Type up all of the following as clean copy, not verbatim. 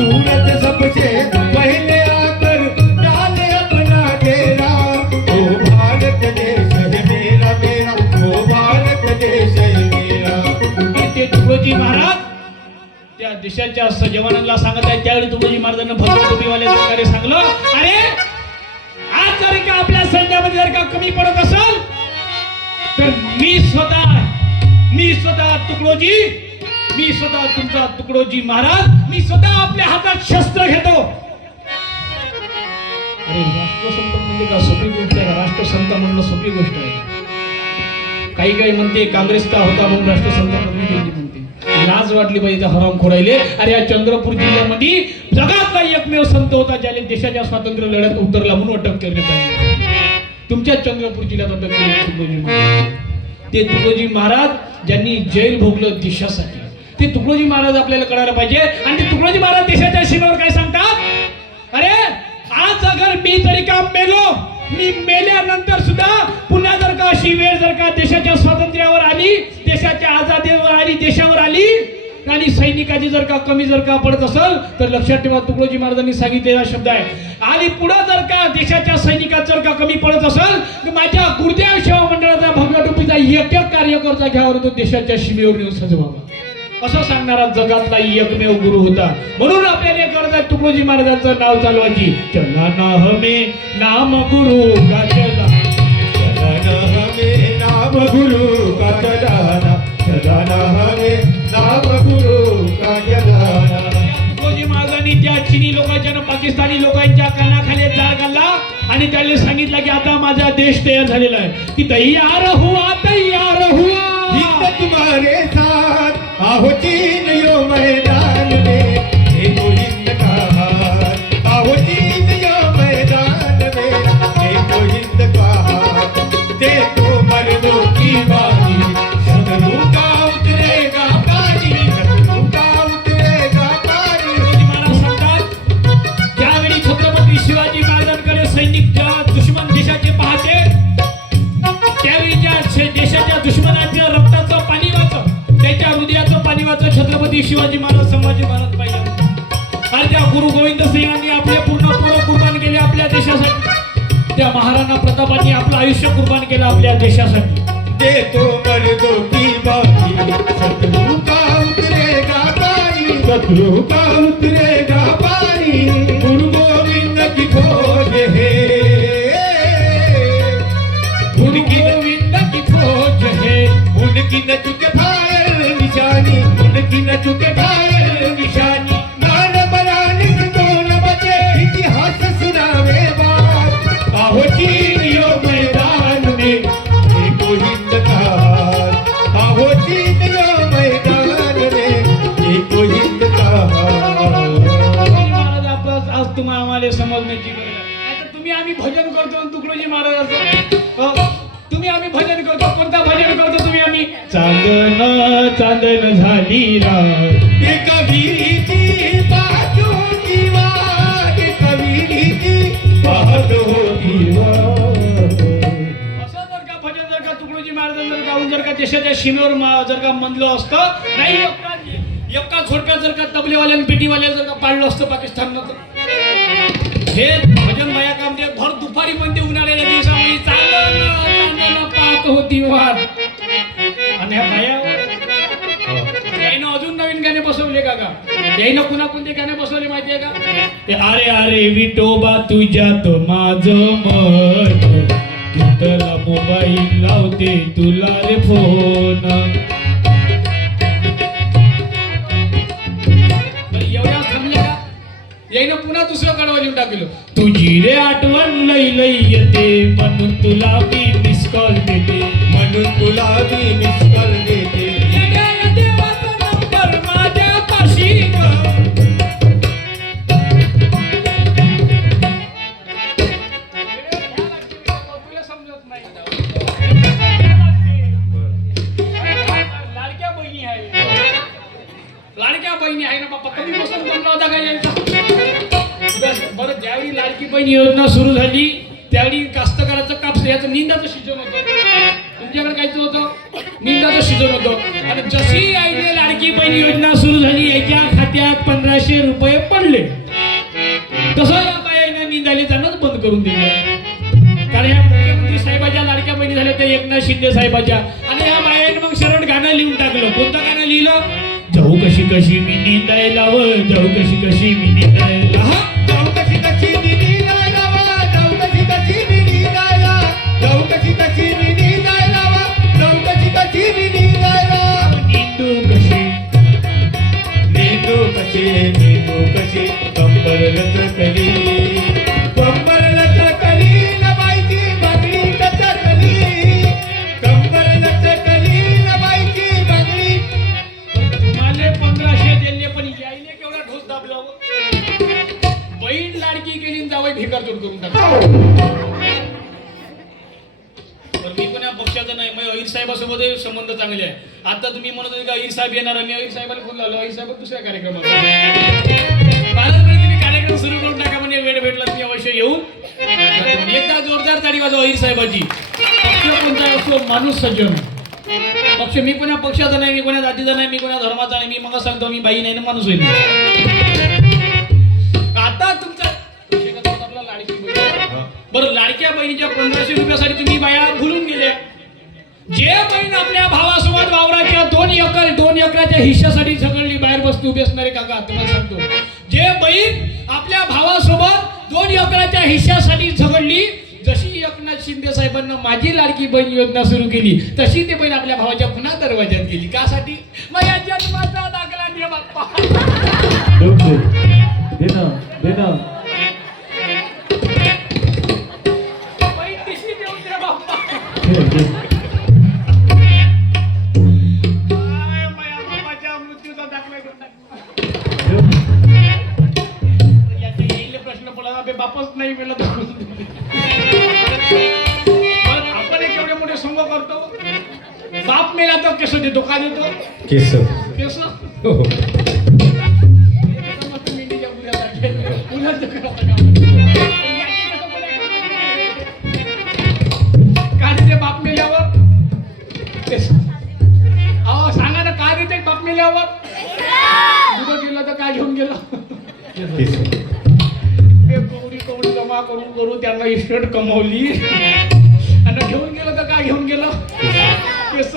सूरत सबसे पहले आकर डाले अपना डेरा। ओ भारत देश है मेरा मेरा, ओ भारत देश है मेरा। ते तुकडोजी महाराज त्या देशाच्या जवानांना सांगत आहेत. त्यावेळी तुकडोजी महाराजांना भगवा टोपीवाल्या सरकारे सांगलं, अरे आज जर का आपल्या सैन्यामध्ये जर का कमी पडत असेल तर मी स्वतः तुकडोजी, मी स्वतः तुमचा तुकडोजी महाराज, मी स्वतः आपल्या हातात शस्त्र घेतो. अरे राष्ट्रसंत म्हणजे का सोपी गोष्ट आहे का? राष्ट्रसंत म्हणणं सोपी गोष्ट आहे. काही म्हणते काँग्रेसचा होता म्हणून राष्ट्रसंत पदवी दिली म्हणते. लाज वाटली पाहिजे हराम खोरायले. अरे या चंद्रपूर जिल्ह्यामध्ये जगातला एकमेव संत होता ज्याने देशाच्या स्वातंत्र्य लढ्यात उतरला म्हणून अटक करण्यात आली. तुमच्या चंद्रपूर जिल्ह्यात अटक केली तुकडोजी महाराज. ते तुकडोजी महाराज ज्यांनी जेल भोगलं देशासाठी, ते तुकडोजी महाराज आपल्याला कळायला पाहिजे. आणि ते तुकडोजी महाराज देशाच्या सीमेवर काय सांगतात, अरे आज अगर मी जरी का मेलो, मी मेल्यानंतर सुद्धा पुन्हा जर का अशी वेळ जर का देशाच्या स्वातंत्र्यावर आली, देशाच्या आझादीवर आली, देशावर आली आणि सैनिकाची जर का कमी जर का पडत असेल तर लक्षात ठेवा तुकडोजी महाराजांनी सांगितलेला शब्द आहे. आणि पुढे जर का देशाच्या सैनिकात जर का कमी पडत असेल तर माझ्या गुरुदेव सेवा मंडळाचा भगव्या टोपीचा एक कार्यकर्ता घ्यावर तो देशाच्या सीमेवर नेऊन सजवावा असं सांगणारा जगातला एकमेव गुरु होता. म्हणून आपल्याला गरज आहे तुकडोजी महाराजांचं नाव चालवायची. चला ना हमें नाम गुरु का चला, चलाना हमें नाम गुरु का चलाना, चलाना हमें नाम गुरु का चलाना. तुकडोजी महाराजांनी त्या चीनी लोकांच्या आणि पाकिस्तानी लोकांच्या कानाखाली जाळ घालला आणि त्याला सांगितलं की आता माझा देश तयार झालेला आहे की तैयार हुआ, तैयार हुआ. हिंद तुम्हारे साथ आहो चीन यो मैदान में, देखो हिंद का हाथ. आहो चीन यो मैदान में, देखो हिंद का हाथ. देखो मर्दों की बारी, शत्रु का उतरेगा पानी, शत्रु का उतरेगा पानी. तुकडोजी महाराज सांगतात त्यावेळी छत्रपती शिवाजी महाराजांकडे सैनिक दुश्मन देशाचे पाहते, त्यावेळी ज्या देशाच्या दुश्मनाच्या रक्ताचं पाणी वाचं, त्याच्या हृदयाचं पाणी वाचं छत्रपती शिवाजी महाराज संभाजी महाराज पाहिजे. आणि त्या गुरु गोविंद सिंहांनी आपले पूर्ण पोरं कुर्बान केले आपल्या देशासाठी. त्या महाराणा प्रतापांनी आपलं आयुष्य कुर्बान केलं आपल्या देशासाठी. देखो मर्दों की बारी, शत्रु का उतरेगा पानी, शत्रु का उतरेगा पानी. गुरु गोविंद की फौज है, उनकी गोविंद की फौज है, उनकी न चुके फायर निशानी, उनकी न चुके फायर निशानी. मान बनाने से तो न बचे, इतिहास सुनावे बात. आहो चीन यो मैदान में, देखो हिंद का हाथ. आहो चीन यो मैदान में, देखो हिंद का हाथ. महाराज आपलं आज तुम्हाला आम्हाला समजण्याची गरज आहे. नाहीतर तुम्ही आम्ही भजन करतो आणि तुकडोजी महाराजांचं तुम्ही आम्ही भजन करतो. कोणता भजन करतो तुम्ही आम्ही? चांदन चांदन झाली रात, ये कविरीची बात होती वाट, कविरीची बात होती वाट. असं जर का भजन जर का तुकडोजी महाराजांना जर गाऊन जर का देशाच्या सीमेवर जर का म्हणलं असतं नाही, एका झोडप्यात जर का तबलेवाल्यानं पेटीवाल्याला जर का पाडलं असतं पाकिस्ताननं तर हे भजन भया काम ते भर दुपारी पण ते उन्हाळ्याच्या दिवसामध्ये चांदन पाहत होती वाट. आणि ह्या भया यानं अजून नवीन गाणे बसवले का यानं पुन्हा कोणते गाणे बसवले माहितीये का? ते अरे अरे विठोबा तुझ्यात माझं मन, तुला मोबाईल लावते तुला रे फोन. एवढ्या थांबल्या का? यानं पुन्हा दुसरं कडवं लिहून टाकलं. तुझी रे आठवण लई लई येते म्हणून तुला मी मिस कॉल देते, म्हणून तुला मी मिस कॉल देते. येड्या देवाचा नंबर माझ्या पाशी ग. तुला समजत नाही. लाडक्या बहिणी आहे, लाडक्या बहिणी आहे ना बाप्पा. तुम्ही बसून बनला होता का यायचा? बरं ज्यावेळी लाडकी बहीण योजना सुरू झाली त्यावेळी कास्तकाराचं कापस याचं निंदाचं सीजन होतं. तुमच्याकडे कायचं होतं? निंदाचं सीझन होतं आणि जशी आईने लाडकी बहीण योजना सुरू झाली याच्या खात्यात 1500 रुपये पडले तसं या बायाने निंदाले त्यांनाच बंद करून दिलं. कारण या मुख्यमंत्री साहेबाच्या लाडक्या बहिणी झाल्या त्या एकनाथ शिंदे साहेबाच्या आणि या बायाने मग सरळ गाणं लिहून टाकलं. कोणतं गाणं लिहिलं? जाऊ कशी कशी मी निंदायला व जाऊ कशी कशी मी निंदायला. जाऊ कशी कशी मी निंदायला वा, जाऊ कशी कशी मी निंदायला, जाऊ कशी कशी मी निंदायला वा, जाऊ कशी कशी मी निंदायला. निंदू कशी नेतो कशी कंबर लचकली, कंबर लचकली लबाईची बांगडी टचकली, कंबर लचकली लबाईची बांगडी. तुम्हाला 1500 दिले पण यायले केवढा ढोस दाबला हो? बहीण लाडकी केली जावई भिकारचोट करून टाकला. तर मी पण या पक्षाचा नाही, मग अहिर साहेबासोबत संबंध चांगले आहे. आता तुम्ही म्हणत होते का अहिर साहेब येणार, मी अहिर साहेबाला फोन लावलो, अहिर साहेब दुसऱ्या कार्यक्रमात तुम्ही कार्यक्रम सुरू करून टाका म्हणजे वेळ भेटला मी अवश्य येऊन एकदा जोरदार ताडी वाजवा अहिर साहेबाची. पक्ष कोणता असो माणूस सज्जन पक्ष. मी कोणा पक्षाचा नाही, मी कोणा जातीचा नाही, मी कोणा धर्माचा नाही. मी मग सांगतो मी बाई नाही ना माणूस होईल. आता तुमचा लाडकी बहीण बरं, लाडक्या बहिणीच्या 1500 रुपयासाठी तुम्ही बाया भुलून गेल्या. जे बहीण आपल्या भावासोबत वावराच्या 2 एकराच्या हिश्श्यासाठी झगडली, बाहेर बसती उभी असणारे काका तुम्हाला सांगतो, जे बहीण आपल्या भावासोबत 2 एकराच्या हिश्श्यासाठी झगडली, जशी एकनाथ शिंदे साहेबांना माझी लाडकी बहीण योजना सुरू केली तशी ते बहीण आपल्या भावाच्या पुन्हा दरवाज्यात गेली. कासाठी? मग या जन्माचा दाखला दे बाप्पा. बहीण दिसली देऊन दे बाप्पा. काय माया बापाच्या मृत्यूचा दाखला घेऊन टाकला. याचे येईल प्रश्न पडला बे बापच नाही मिळत. आपण एक एवढे मोठे संघ करतो, बाप मेला तर केस देतो, का देतो? केस केस का देते बाप मेल्यावर? अहो सांगा ना, का देते बाप मेल्यावर? कुठं गेलं तर काय घेऊन गेलं? कवडी जमा करून त्यांना इस्टेट कमवली आणि घेऊन गेलं तर काय घेऊन गेलं? केस.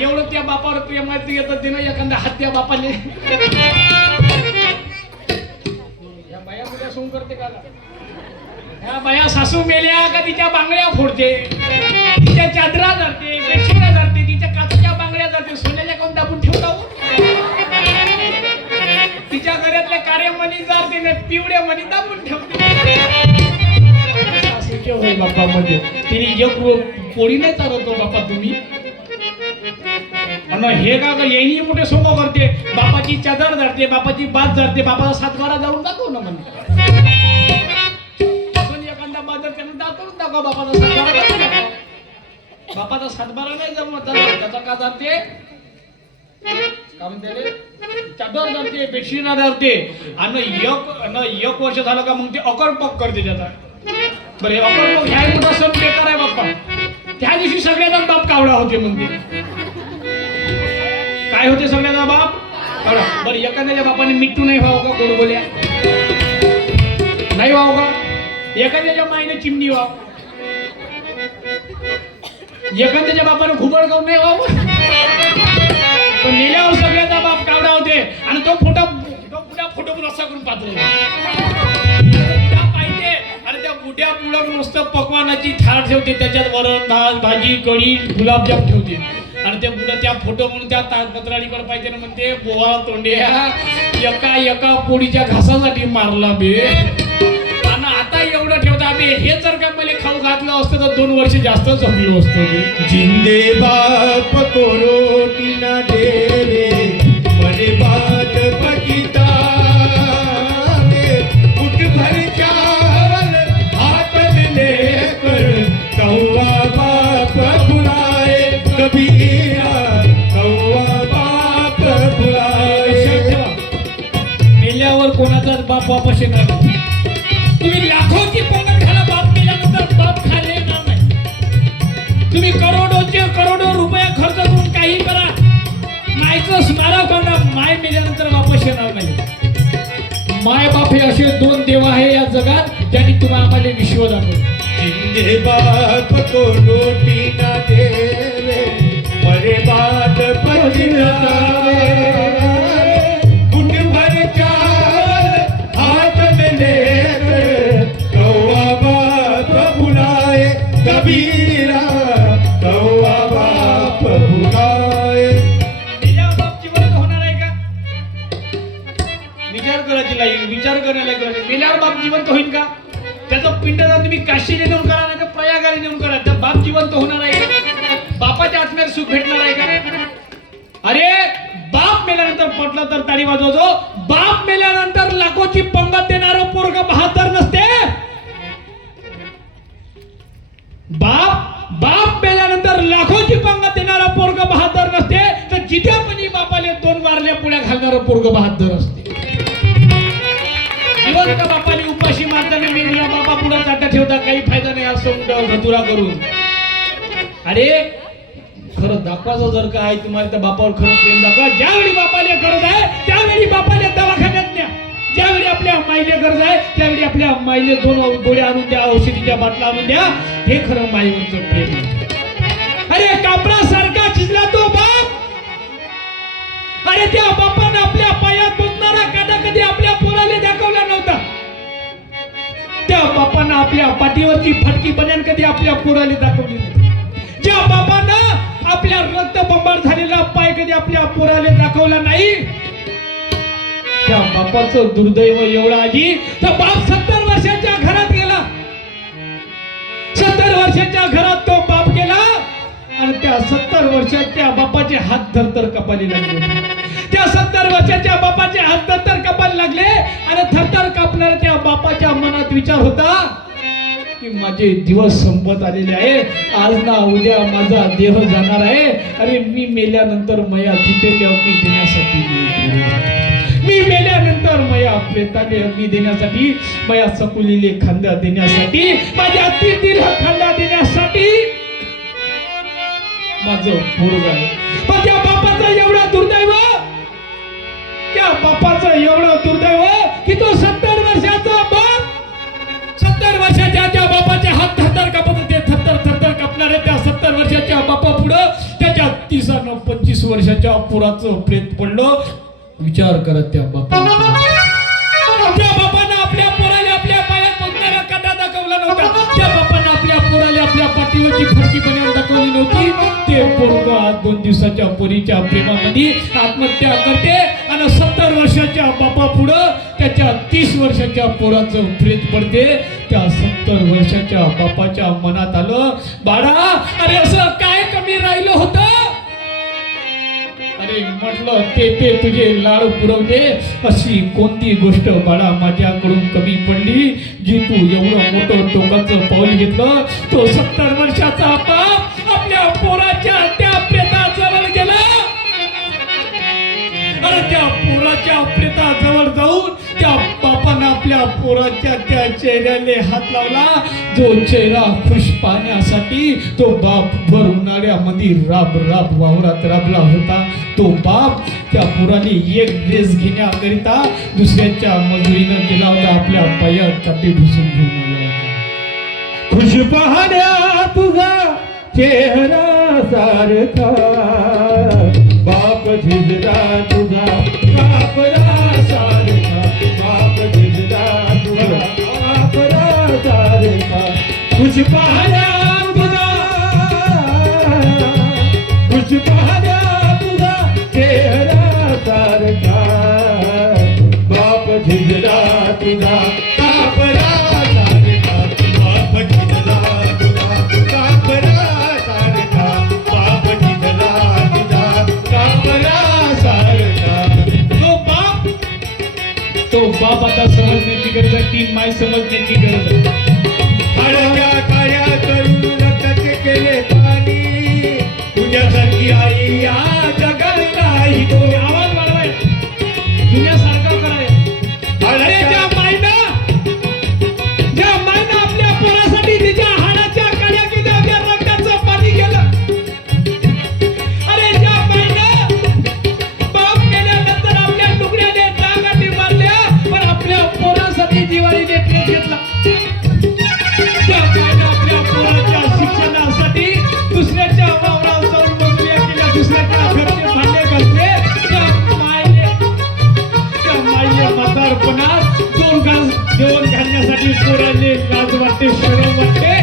एवढं त्या बापावर प्रेम येतात ते ना एखादा हात त्या बापाने. या बाया मुल्या सोंग करते का? ह्या बाया सासू मेल्या का तिच्या बांगड्या फोडते, तिच्या चादरा जाते, बेडशिटा जाते, तिच्या काचच्या बांगड्या जाते, सोन्याच्या कोण दाबून ठेवता. तिच्या घरातल्या कार्यमणी जाते ना पिवड्या मणी दाबून ठेवते. सासूचे होय बापा मध्ये तिने एक पोळी नाही चालवतो बापा तुम्ही. हे का येणी मोठे सोंग करते, बापाची चादर जाते, बापाची बात जाते, बापाचा 7-12 जाऊन दाखव ना म्हणते. एखादा बाजार त्यांना दाखवून दाखवा बापाचा 7-12. बापाचा 7-12 नाही जाऊन त्याचा का जाते, का म्हणते चादर जाते, बेडशीट जाते आणि एक वर्ष झालं का मग ते अकरपक करते त्याचा. बरं, हे अकरपक ह्या मोठा सण बेकार आहे बाप्पा. त्या दिवशी सगळ्याचा बाप कावडा होते म्हणते. काय होते सगळ्याचा बाप कावडा. बरं, एखाद्याच्या बापाने मिठू नाही व्हावं का? गोड बोल्या नाही व्हावं का? एखाद्याच्या माईने चिमणी व्हावं, एखाद्याच्या बापाने घुबड गाव नाही व्हावं. पण नेल्यावर सगळ्याचा बाप कावडा होते आणि तो फोटो रस्सा करून पात्र पाहिजे. आणि त्या बुड्या पुढं मस्त पकवानाची थाळ ठेवते, त्याच्यात वरण भात भाजी कढी गुलाबजाम ठेवते आणि त्या बुड्या त्या फोटो म्हणून त्या ताडपत्राळीकडे पाहिजे ना म्हणते बोवा तोंड्या एका पोळीच्या घासासाठी मारला बे. आणि आता एवढं ठेवता बे. हे जर का मला खाऊ घातलं असतं तर 2 वर्ष जास्त जगलो असतो बे. जिंदे बाप को रोटी न दे रे, बड़े बात पकीता उठ भर चावल हाथ में लेकर कौवा बाप बुलाए कबीरा, कौवा बाप बुलाए. मेल्यावर कोणाचाच बाप वापस येणार नाही. तुम्ही लाखोची पंगत घाला, बाप मेल्यानंतर बाप खाले येणार नाही. तुम्ही करोडोचे करोडो रुपये खर्च करून काही करा, मायचं स्मारक होणार, माय मेल्यानंतर वापस येणार नाही. माय बाप हे असे दोन देव आहे या जगात ज्यांनी तुम्हाला आम्हाला विश्व दाखवलं. जिंदे बाप को रोटी ना देवे, मरे बाप पछतावे. मुठ भर चावल हाथ में लेकर कौवा बाप बुलाए, कबीरा कौवा बाप बुलाए. मेल्यावर बाप जिवंत होणार आहे का? विचार करायची लागेल, विचार करायला लागेल. मेल्यावर बाप जिवंत होईल का? त्याचं पिंडदान तुम्ही काशीला नेऊन करा, नाही तर प्रयागाला नेऊन करा, तर बाप जिवंत होणार आहे का? बापाच्या आत्म्याला सुख भेटणार आहे का? अरे बाप मेल्यानंतर पटलं तर ताली वाजवतो. बाप मेल्यानंतर लाखोची पंगत देणारं पोरग बहादर नसते. बाप मेल्यानंतर लाखोची पंगत देणारं पोरग बहादर नसते, तर जिथे पण बापाले दोन वारल्या पुढ्या घालणारं पोरग बहादर असते. जिवंत बापाने उपाशी मारताना मेलेला बापा पुढे चाटा ठेवता, काही फायदा नाही असं धतुरा करून. अरे खरं दाखवायचं जर का आहे तुम्हाला तर बापावर खरं प्रेम दाखवा. ज्यावेळी बापाला गरज आहे त्यावेळी बापाला दवाखान्यात न्या. ज्यावेळी आपल्या माईला गरज आहे त्यावेळी आपल्या माईले 2 गोळ्या आणून द्या, औषधीच्या बाटल्या आणून द्या. हे खरं माईवरचं प्रेम आहे. अरे कापडासारखा चिजला तो बाप. अरे त्या बापानं आपल्या पायात बसणारा काटा कधी आपल्या पोराला दाखवला नव्हता. त्या बापानं आपल्या पाठीवरची फटकी बन्यान कधी आपल्या पोराला दाखवली नव्हती. ज्या बापानं आपल्या रक्तबंबाळ झालेला पाय कधी आपल्या पोराला दाखवला नाही, त्या बापाचं दुर्दैव एवढं आजी, तर बाप 70 वर्षाच्या घरात गेला. 70 वर्षाच्या घरात तो बाप गेला आणि त्या 70 वर्षाच्या बापाचे हात थरथर कापायला लागले. त्या 70 वर्षाच्या बापाचे हात थरथर कापायला लागले आणि थरथर कापणाऱ्या त्या बापाच्या मनात विचार होता की माझे दिवस संपत आलेले आहे, आज ना उद्या माझा देह जाणार आहे. अरे मी मेल्यानंतर मया तिथे अग्नी देण्यासाठी, मी मेल्यानंतर मया प्रेताने अग्नी देण्यासाठी, मया सकुलीले खांदा देण्यासाठी, माझ्या तिथील खांदा देण्यासाठी माझं पोरग आहे. पण त्या बापाचं एवढं दुर्दैव, त्या बापाचं एवढं दुर्दैव की तो 70 वर्षाचा बाप, 70 वर्षाच्या त्या बापाचे हात थरथर कापत होते. थरथर कापणारे त्या 70 वर्षाच्या बापा पुढं त्याच्या 30 आणि 25 वर्षाच्या पोराचं प्रेत पडलं. विचार करत त्या बापानं आपल्या पोराला आपल्या पायात बसणारा काटा दाखवला नव्हता. त्या बापानं आपल्या पोराला आपल्या पाठीवरची फडकी बन्यान दाखवली नव्हती. ते पोरगा 2 दिवसाच्या पोरीच्या प्रेमामध्ये आत्महत्या करते आणि 70 वर्षाच्या बापा पुढं त्याच्या 30 वर्षाच्या पोराचं प्रेत पडते. त्या 70 वर्षाच्या बापाच्या मनात आलं, बाळा अरे असं काय कमी राहिलं होतं. अरे म्हटलं ते तुझे लाड पुरवले, अशी कोणती गोष्ट बाळा माझ्याकडून कमी पडली जी तू एवढं मोठं टोकाचं पाऊल घेतलं. तो 70 वर्षाचा बाप आपल्या पोराच्या त्या प्रेताजवळ गेला. अरे त्या पोराच्या प्रेताजवळ जाऊन त्या बापानं आपल्या पोराच्या त्या चेहऱ्याले हात लावला. जो चेहरा खुश पाहण्यासाठी तो बाप भर उन्हाळ्यामध्ये राब वावरात राबला होता. तो बाप त्या पोराने एक ड्रेस घेण्याकरिता दुसऱ्याच्या मजुरीनं गेला होता. आपल्या पायात काठी ढुसून घेऊन आला होता. खुश पाहण्या तुझा चेहरा सारखा, बाप झिजला तुझा कापरा सारखा, बाप झिजला तुझा कापरा सारखा. खुश पाहण्या तुझा, खुश पाहण्या तुझा चेहरा सारखा, बाप झिजला तुझा कापरा सारखा, बाप झिजला तुझा कापरा सारखा, बाप झिजला तुझा कापरा सारखा. तो बाप आता समजण्याची गरज आहे. ती माय समजण्याची गरज आहे. काळ्या करून रक्ताचे केले पाणी, तुझ्यासारखी आई या जगात नाही. तो आवाज वाढवाय, तुझ्यासारखा कराय. अरे ज्या मायनं आपल्या पोरासाठी तिच्या हाडाच्या काड्या केल्या, त्या रक्ताचं पाणी केलं. म्हातारपणात दोन घास जेवण घालण्यासाठी पोरांनी लाज वाटते, शरम वाटते.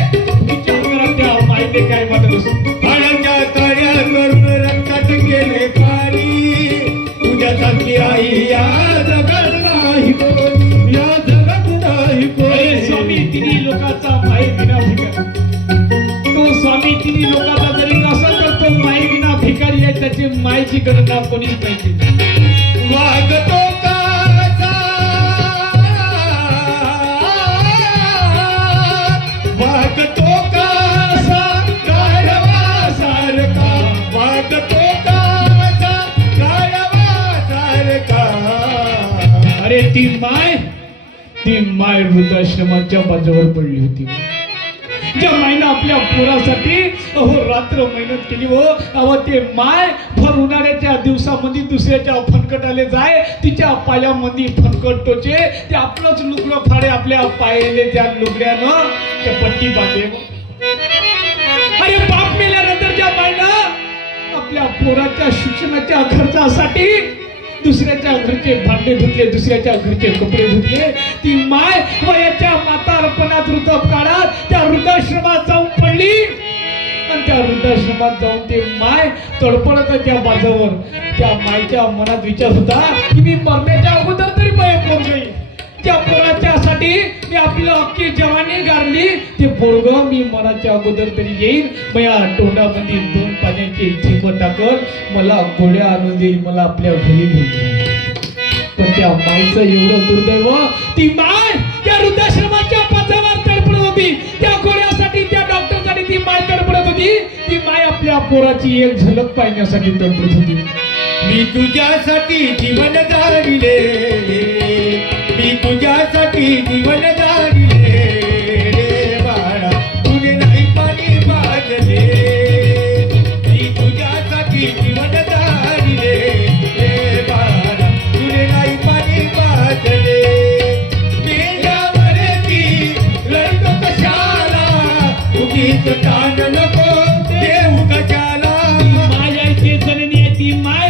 विचार करा त्या माईने काय वाटत असतो. बाळाच्या काड्या करून रक्तात गेले पाणी, तुझ्यासारखी आई या जगात नाही कोणी, या जगात नाही अरे स्वामी कोणी. तिन्ही लोकांचा माई विना भिकारी. तो स्वामी तिन्ही लोकांचा जरी नसेल तर तो माई विना भिकारी आहे. त्याची माईची गणना कोणीच नाही केली. वागतो कसा, वागतो कसा गाढवासारखा, वागतो कसा गाढवासारखा. अरे ती माय वृद्धाश्रमाच्या बाजूवर पडली होती. ज्या मायनं आपल्या पोरासाठी रात्र मेहनत केली हो. अहो ते माय भर उन्हाळ्याच्या दिवसामध्ये दुसऱ्याच्या फनकटाले जाय, तिच्या पायामध्ये फनकट टोचे, ते आपलंच लुगडं फाडे आपल्या पायाले त्या लुगड्यानं त्या पट्टी बांधे. अरे बाप मेल्यानंतर ज्या मायनं आपल्या पोराच्या शिक्षणाच्या खर्चासाठी दुसऱ्याच्या घरचे भांडे धुतले, दुसऱ्याच्या घरचे कपडे धुतले, ती माय वयाच्या म्हातारपणात वृद्धापकाळात त्या वृद्धाश्रमात जाऊन पडली. आणि त्या वृद्धाश्रमात जाऊन ते माय तडपडत त्या बाजावर. त्या मायच्या मनात विचार होता की मी मरण्याच्या अगोदर तरी माय पोरगी, त्या पोराच्यासाठी मी आपलं अख्खी जवानी गारली, ते पोरग मी मनाच्या अगोदर तरी येईल, माझ्या तोंडामध्ये 2 पाण्याचे थेंब टाकल, मला गोळ्या आणून देईल, मला आपल्या घरी घेऊन जाईल. पण त्या मायचं एवढं दुर्दैव, ती माय त्या वृद्धाश्रमाच्या पाचावर तडपडत होती. त्या गोळ्यासाठी, त्या डॉक्टरसाठी ती माय तडपडत होती. ती माय आपल्या पोराची एक झलक पाहण्यासाठी तडपडत होती. मी तुझ्यासाठी जीवन जाविले, मी तुझ्यासाठी जीवन जाविले रे बाळा, तुझे नाही पाणी पाजले. मी तुझ्यासाठी जीवन जाविले रे बाळा, तुझे नाही पाणी पाजले. मेल्यावरती रडतो कशाला, उगीच ताण नको देऊ कशाला. मायाची जननी आहे ती माय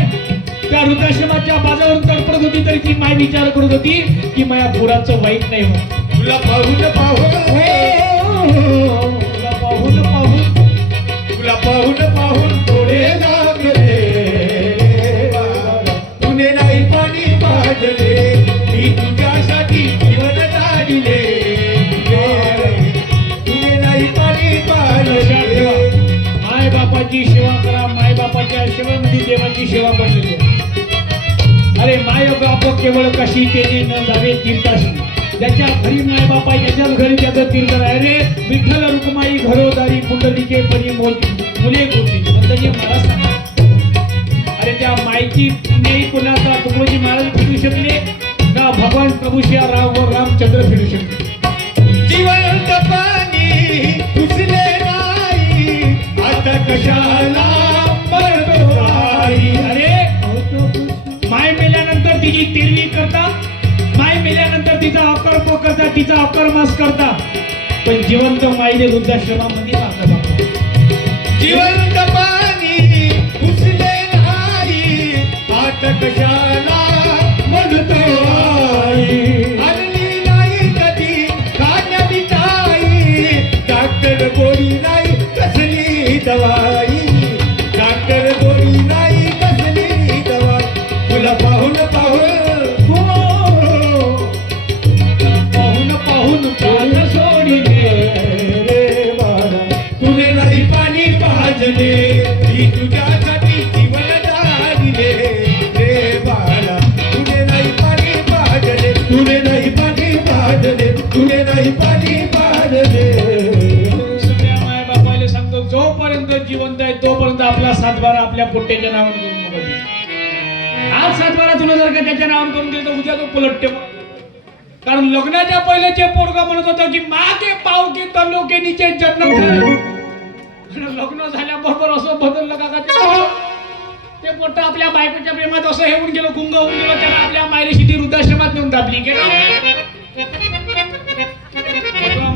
त्या वृद्धाश्रमाच्या बाजावर तडपडत होती. तरी ती माय विचार करत होती की माझ्या पोराचं वाईट नाही होत. तुला पाहून पाहून, तुला पाहून पाहून, तुला पाहून पाहून थोडे लागले, तुने नाही पाणी पाजले. मी तुझ्यासाठी जीवन जाविले, तुने नाही पाणी लक्षात ठेवा, पाजले. माय बापाची सेवा करा. माय बापाच्या सेवेमध्ये देवाची सेवा बनलेली आहे. अरे माय बाप केवळ कशी तेने न जावे तीर्थाशी. ज्याच्या घरी माय बाप आहे त्याच्याच घरी त्याचं तीर्थ आहे. रे विठ्ठल रुक्माई घरोदारी पुंडलिके परी मुले गोष्टी म्हणजे मला सांगा. अरे त्या मायची पुण्याई कुणाचा तुकडोजी महाराज फिरू शकले ना, भगवान प्रभू श्री राम व रामचंद्र फिरू शकले. जिवंत पाणी पुसले नाही, आता कशाला मरतो आई. अरे माय मेल्यानंतर तिची तेरवी करता, माय मेल्यानंतर तिचा अकर्म करता, तिचा अकर्मास करता. पण जिवंत माईने वृद्धाश्रमामध्ये टाकलं बाबा. जिवंत पाणी पुसले नाही, आता कशाला म्हणतो आई. आणली नाही कधी खाण्याची ताई, डॉक्टर गोळी नाही कसली दवाई, डॉक्टर गोळी नाही कसली दवाई. तुला पाहून पाहून, पाहून पाहून काल सोडिले रे बाळा, तुने नाही पाणी पाजले. मी तुझ्यासाठी जीवन जाविले रे बाळा, तुने नाही पाणी पाजले, तुने नाही पाणी पाजले, तुने नाही पाणी पाजले. सगळ्या माय बापाला सांगतो, जोपर्यंत जिवंत आहे तोपर्यंत आपला सातबारा आपल्या पोट्याच्या नावावर करून नका देऊ. आज सातबारा तुला जर का त्याच्या नावावर करून दिलं तर उद्या तो पलटते. कारण लग्नाच्या पहिले जे पोरगा म्हणत होता की मागे पाव के तलो के नीचे जन्नत है. आणि लग्न झाल्याबरोबर असं बदललं का ते पोट आपल्या बायकोच्या प्रेमात असं हेऊन गेलं, गुंग होऊन गेलं. त्याला आपल्या मायरेशी ती वृद्धाश्रमात नेऊन दाबली गेलं.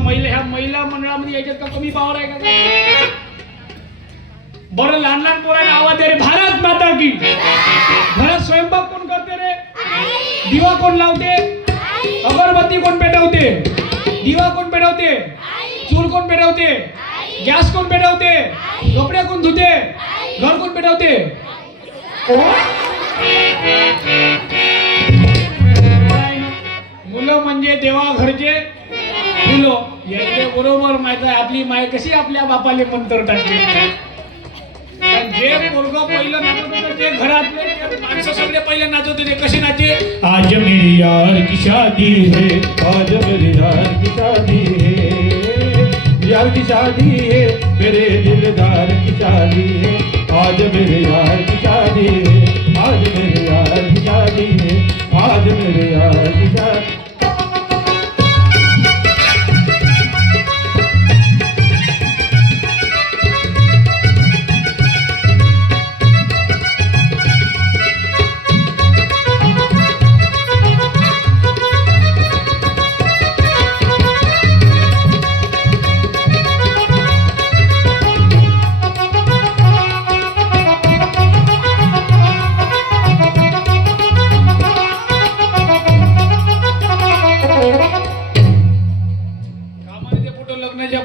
महिला ह्या महिला मंडळामध्ये याच्यात का कमी पावर आहे का? बरं लहान लहान पोरांना आवाज दे रे, भारत माता की. घरात स्वयंपाक कोण करते रे? दिवा कोण लावते? अगरबत्ती कोण पेटवते? दिवा कोण पेटवते? चूल कोण पेटवते? गॅस कोण पेटवते? कपडे कोण धुते? घर कोण पेटवते? मुलं म्हणजे देवा घरचे मुलं. याचे बरोबर माहित आहे आपली माय कशी आपल्या बापाले मंत्र टाकते. पण जे पोरग पहिलं नाचत होतं ते घरातले माणसं सगळे पहिले नाचत होते. कसे नाचे? आज मेरी यार की शादी है, आज मेरे यार की शादी है, यार की शादी है, मेरे दिलदार की शादी है, आज मेरे यार की शादी है, आज मेरे यार की शादी है, आज मेरे यार की शादी.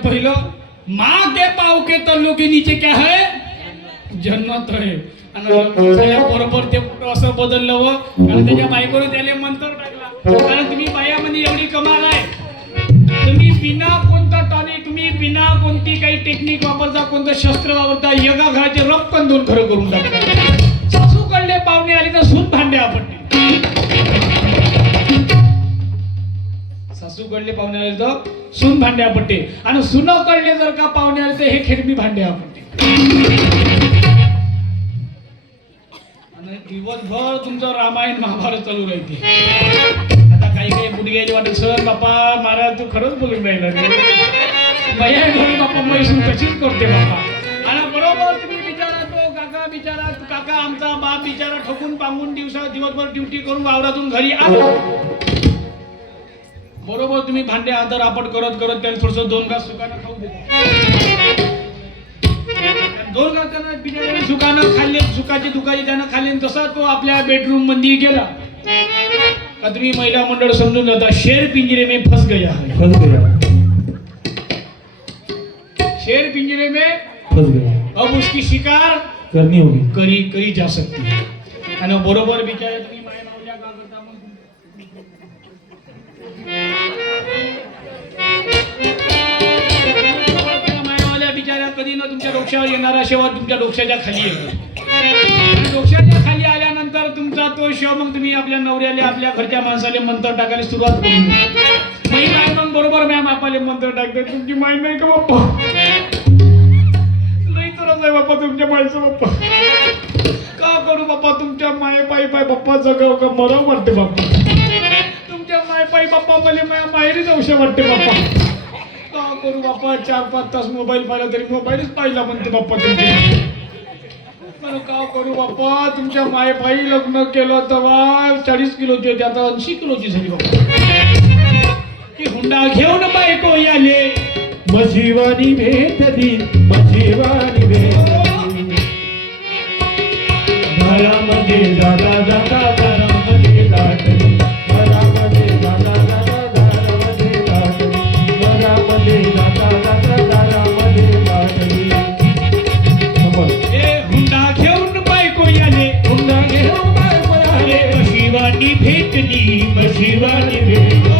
पहिलं माँ के पाव के तल्लों के नीचे क्या है? जन्नत आहे. आणि बरोबर ते फोटो असं बदललं व कारण त्याच्या बायकोने त्याला मंत्र टाकला. कारण तुम्ही बायामध्ये एवढी कमाल आहे, तुम्ही बिना कोणता टॉनिक, तुम्ही बिना कोणती काही टेक्निक वापरता, कोणतं शस्त्र वापरता, एका घराचे रक्कन दोन खरं करून टाकता. सासूकडले पाहुणे आले तर सून भांडे आपटते. सासूकडले पाहुणे आले तर सून भांडे आपटते आणि सुनाकडले जर का पाहुणे आले तर हे खेडमी भांडे आपटते. आणि दिवसभर तुमचं रामायण महाभारत चालू राहते. आता काही काही बुडग्याची वाटत सर बापा महाराज तू खरंच बोलून राहिला रे भैया घरी बापा मैसूर कशीच करते बापा. आणि बरोबर तुम्ही बिचारा तो काका बिचारा काका आमचा बाप बिचारा ठोकून पांगून दिवसभर ड्युटी करून वावरातून घरी आलो. बरोबर तुम्ही भांडे आदर आपट करत करत त्याला थोडस दोन घास सुकानं खाऊ देता. दोन घास त्यानं बिचाऱ्याने सुकानं खाल्ले, सुकाची दुखाची त्यानं खाल्ले. तसा तो आपल्या बेडरूम मध्ये गेला का तुम्ही महिला मंडळ समजून जाता शेर पिंजरे में फंस गया है. फंस गया, शेर पिंजरे में फंस गया, अब उसकी शिकार करनी होगी, करी जा सकती है. आणि बरोबर बिचारे तुम्ही माय मावल्या का करता मग मायवाल्या बिचाऱ्या कधी न तुमच्या डोक्यावर येणारा शेवट तुमच्या डोक्याच्या खाली येतो. डोक्याच्या खाली आल्यानंतर तुमचा तो शेव मग तुम्ही आपल्या नवऱ्याले आपल्या घरच्या माणसाले मंत्र टाकायला सुरुवात करून माय मग बरोबर मॅम आपले मंत्र टाकते. तुमची माय नाही का बाप्पा? नाही तरच आहे बाप्पा तुमच्या मायचं बाप्पा. का करू बाप्पा तुमच्या माय पायी पाय बाप्पा जगाव का मराव वाटते बाप्पा. तुमच्या माय पायी बाप्पा मला माझ्या माहेरी जाऊशा वाटते बाप्पा. का करू बाप्पा 4-5 तास मोबाईल पाहिला तरी मोबाईलच पाहिला म्हणते बाप्पा तुमची. का करू बाप्पा तुमच्या माय पायी लग्न केलं तेव्हा 40 किलोची होती, आता 80 किलोची झाली बाप्पा. की हुंडा घेऊन बायको आले मशिवानी भेटली, मशिवानी भेटली, घरामध्ये जाता जाता घरामध्ये दाटली, घरामध्ये जाता जाता घरामध्ये दाटली, घरामध्ये जाता जाता घरामध्ये दाटली. ए हुंडा घेऊन बायको आले, हुंडा घेऊन बायको आले, मशिवानी भेटली, मशिवानी भेटली,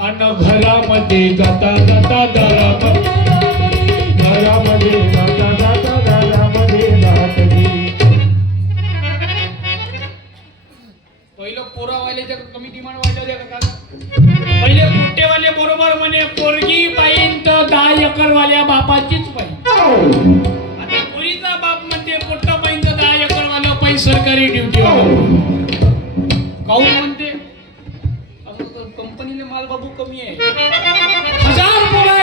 अन घरामध्ये जाता जाता दारामध्ये, घरामध्ये जाता जाता घरामध्ये दाटली. पहिलं पोरावाल्याच्या कमी डिमांड वाढल्या का? पहिले मोठेवाले बरोबर म्हणे पोरगी पाहिन तर 10 एकर वाल्या बापाचीच पाहिजे. आता पोरीचा बाप म्हणते पोट्टा पाहिन तर 10 एकर वाला पाहिजे सरकारी ड्युटी वाला. काऊन म्हणते कंपनीले माल बाबू कमी आहे. 1000 पोरं